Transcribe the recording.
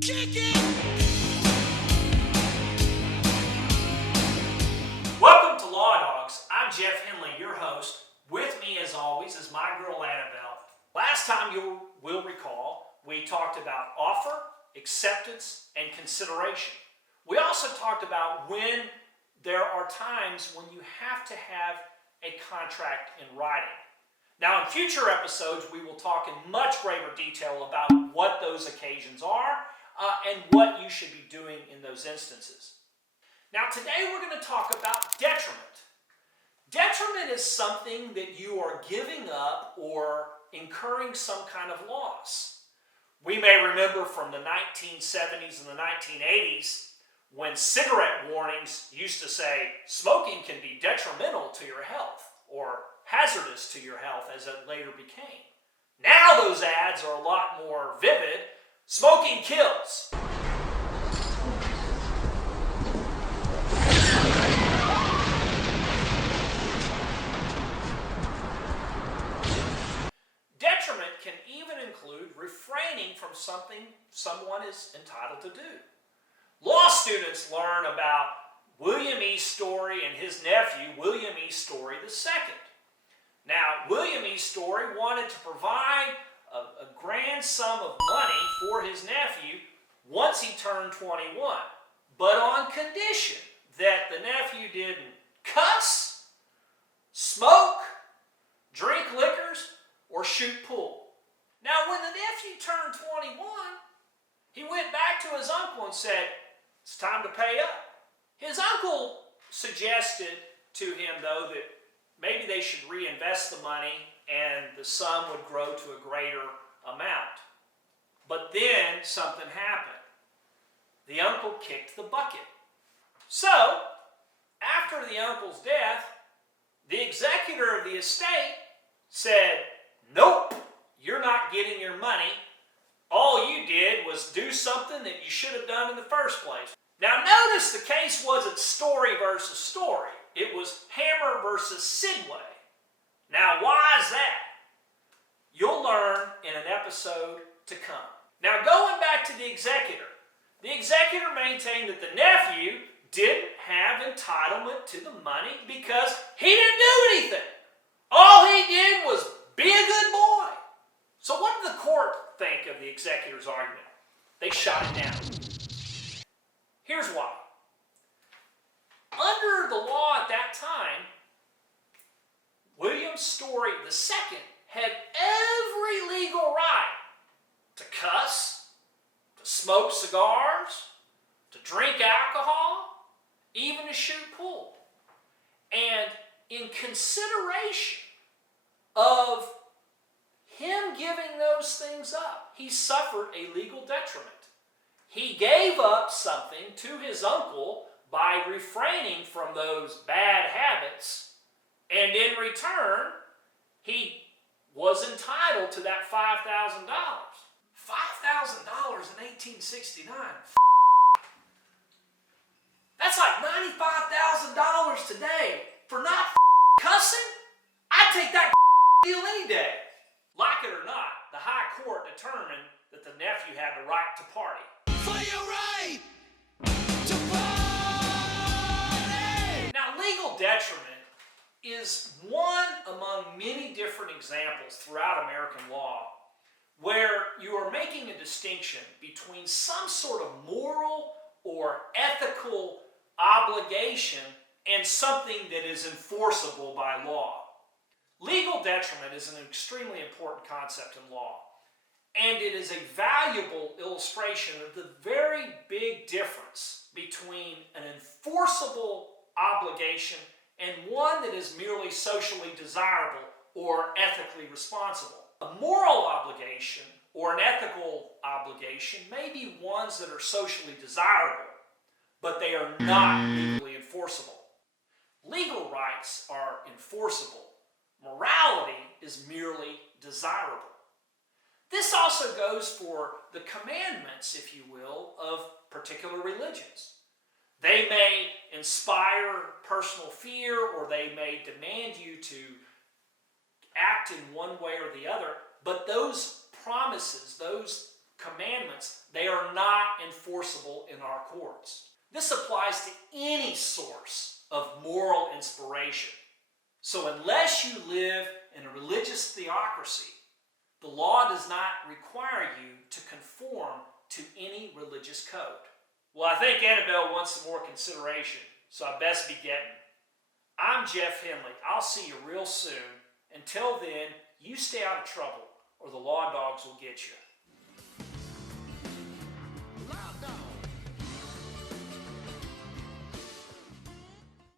Kick it! Welcome to Law Dogs. I'm Jeff Henley, your host. With me, as always, is my girl Annabelle. Last time you will recall, we talked about offer, acceptance, and consideration. We also talked about when there are times when you have to have a contract in writing. Now, in future episodes, we will talk in much greater detail about what those occasions are and what you should be doing in those instances. Now, today we're going to talk about detriment. Detriment is something that you are giving up or incurring some kind of loss. We may remember from the 1970s and the 1980s when cigarette warnings used to say smoking can be detrimental to your health or hazardous to your health, as it later became. Now those ads are a lot more vivid. Smoking kills. Detriment can even include refraining from something someone is entitled to do. Law students learn about William E. Story and his nephew, William E. Story II. Now, William E. Story wanted to provide a grand sum of money for his nephew once he turned 21, but on condition that the nephew didn't cuss, smoke, drink liquors, or shoot pool. Now, when the nephew turned 21, he went back to his uncle and said, "It's time to pay up." His uncle suggested to him, though, that maybe they should reinvest the money and the sum would grow to a greater amount. But then something happened. The uncle kicked the bucket. So, after the uncle's death, the executor of the estate said, "Nope, you're not getting your money. All you did was do something that you should have done in the first place." Now notice the case wasn't Story versus Story. It was Hammer versus Sidway. Now why is that? You'll learn in an episode to come. Now going back to the executor maintained that the nephew didn't have entitlement to the money because he didn't do anything. All he did was be a good boy. So what did the court think of the executor's argument? They shot it down. Here's why. Under the law at that time, William Story II had every legal right to cuss, to smoke cigars, to drink alcohol, even to shoot pool. And in consideration of him giving those things up, he suffered a legal detriment. He gave up something to his uncle by refraining from those bad habits, and in return, he was entitled to that $5,000. $5,000 in 1869. That's like $95,000 today for not cussing. I'd take that deal any day. Like it or not, the high court determined that the nephew had the right to party. For your right to party! Now, legal detriment is one among many different examples throughout American law where you are making a distinction between some sort of moral or ethical obligation and something that is enforceable by law. Legal detriment is an extremely important concept in law, and it is a valuable illustration of the very big difference between an enforceable obligation and one that is merely socially desirable or ethically responsible. A moral obligation or an ethical obligation may be ones that are socially desirable, but they are not legally enforceable. Legal rights are enforceable. Morality is merely desirable. This also goes for the commandments, if you will, of particular religions. They may inspire personal fear, or they may demand you to act in one way or the other, but those promises, those commandments, they are not enforceable in our courts. This applies to any source of moral inspiration. So unless you live in a religious theocracy, the law does not require you to conform to any religious code. Well, I think Annabelle wants some more consideration, so I best be getting. I'm Jeff Henley. I'll see you real soon. Until then, you stay out of trouble, or the law dogs will get you.